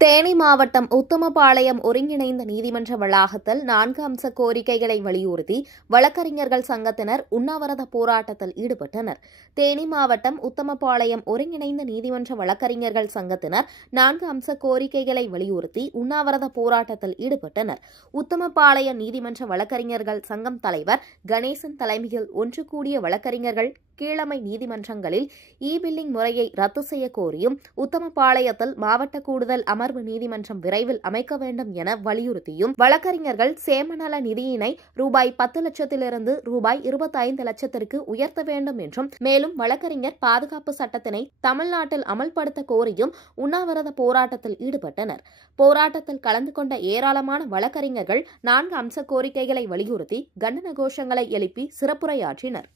தேனி மாவட்டம் உத்தமபாளையம் ஒருங்கிணைந்த நீதிமன்ற வளாகத்தில் 4 அம்ச கோரிக்கைகளை வலியுறுத்தி வழக்கறிஞர்கள் சங்கத்தினர் உண்ணாவிரத போராட்டத்தில் ஈடுபட்டனர். தேனி மாவட்டம் உத்தமபாளையம் ஒருங்கிணைந்த நீதிமன்ற வழக்கறிஞர்கள் சங்கத்தினர் 4 அம்ச கோரிக்கைகளை வலியுறுத்தி உண்ணாவிரத போராட்டத்தில் ஈடுபட்டனர். உத்தமபாளையம் நீதிமன்ற வழக்கறிஞர்கள் சங்கம் தலைவர் கணேசன் தலைமையில் ஒன்று கூடிய வழக்கறிஞர்கள் கீழமை நீதிமன்றங்களில் இ-பில்லிங் முறையை ரத்து செய்ய கோரியும் உத்தமபாளையத்தில் மாவட்ட கூடுதல் அமர்வு நீதிமன்றம் விரைவில் அமைக்க வேண்டும் என வலியுறுத்தியும் வழக்கறிஞர்கள் சேமநல நிதியினை ரூபாய் 10 லட்சத்திலிருந்து ரூபாய் 25 லட்சத்திற்கு உயர்த்த வேண்டும் என்றும் மேலும் வழக்கறிஞர் பாதுகாப்பு சட்டத்தினை தமிழ்நாட்டில் அமல்படுத்த கோரியும் உண்ணாவிரத போராட்டத்தில் ஈடுபட்டனர். போராட்டத்தில் கலந்து கொண்ட ஏராளமான வழக்கறிஞர்கள் 4 அம்ச கோரிக்கைகளை வலியுறுத்தி கண்டன கோஷங்களை எழுப்பி சிறப்புரையாற்றினர்.